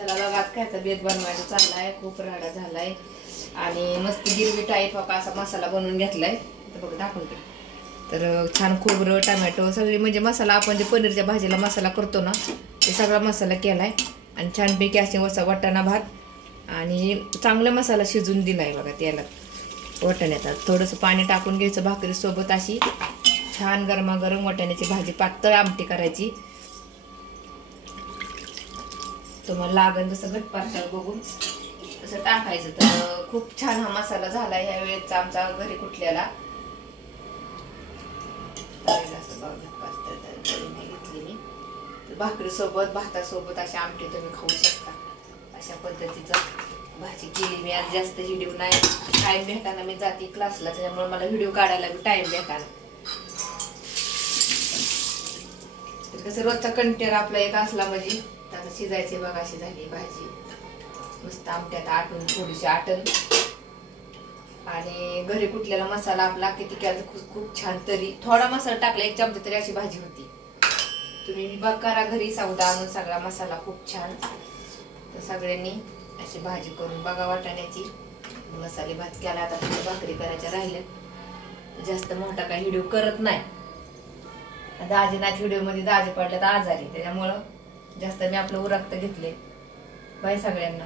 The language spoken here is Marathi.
त्याला भात खायचा बेत बनवायचा चाललाय, खूप राडा झालाय आणि मस्त गिरवी टाईप असा मसाला बनवून घेतलाय. तर बघ दाखवते. तर छान खोबरं टमॅटो सगळे म्हणजे मसाला आपण जे पनीरच्या भाजीला मसाला करतो ना ते सगळा मसाला केलाय आणि छानपैकी असे वाटाणा भात आणि चांगला मसाला शिजून दिलाय बघा त्याला वाटाण्याचा. थोडंसं पाणी टाकून घ्यायचं भाकरीसोबत. अशी छान गरमागरम वाटाण्याची भाजी पातळ आमटी करायची. तुम्हाला लागेल जसं घटपातळ बघून तसं टाकायचं. तर खूप छान हा मसाला झाला ह्या वेळेचा आमचा घरी कुठल्याला. घेतली मी तर भाकरीसोबत भातासोबत अशी आमटी तुम्ही खाऊ शकता. अशा पद्धतीचा भाजी केली मी. आज जास्त व्हिडिओ नाही, टाइम भेटाना मी जाते क्लासला, त्याच्यामुळे मला व्हिडिओ काढायला बी टाइम भेटाना. तर कसं रोजचा कंटेनर आपला एक असला म्हणजे त्याला शिजायचे बघा. अशी झाली भाजी मस्त आमट्यात आटून थोडीशी आटण आणि घरी कुठलेला मसाला आपला किती खूप छान. तरी थोडा मसाला टाकला 1 चमचा तरी अशी भाजी होती. तुम्ही बघ करा घरी सावधा आणून सगळा मसाला खूप छान. तर सगळ्यांनी अशी भाजी करून बघा वाटाण्याची. मसाले भात केला. आता फक्त भाकरी करायच्या राहिल्या. जास्त मोठा काही व्हिडिओ करत नाही. दाजीनाथ व्हिडिओ मध्ये दाजी पडल्यात आजारी, त्याच्यामुळं जास्त मी आपलं उरकत घेतले. बाय सगळ्यांना.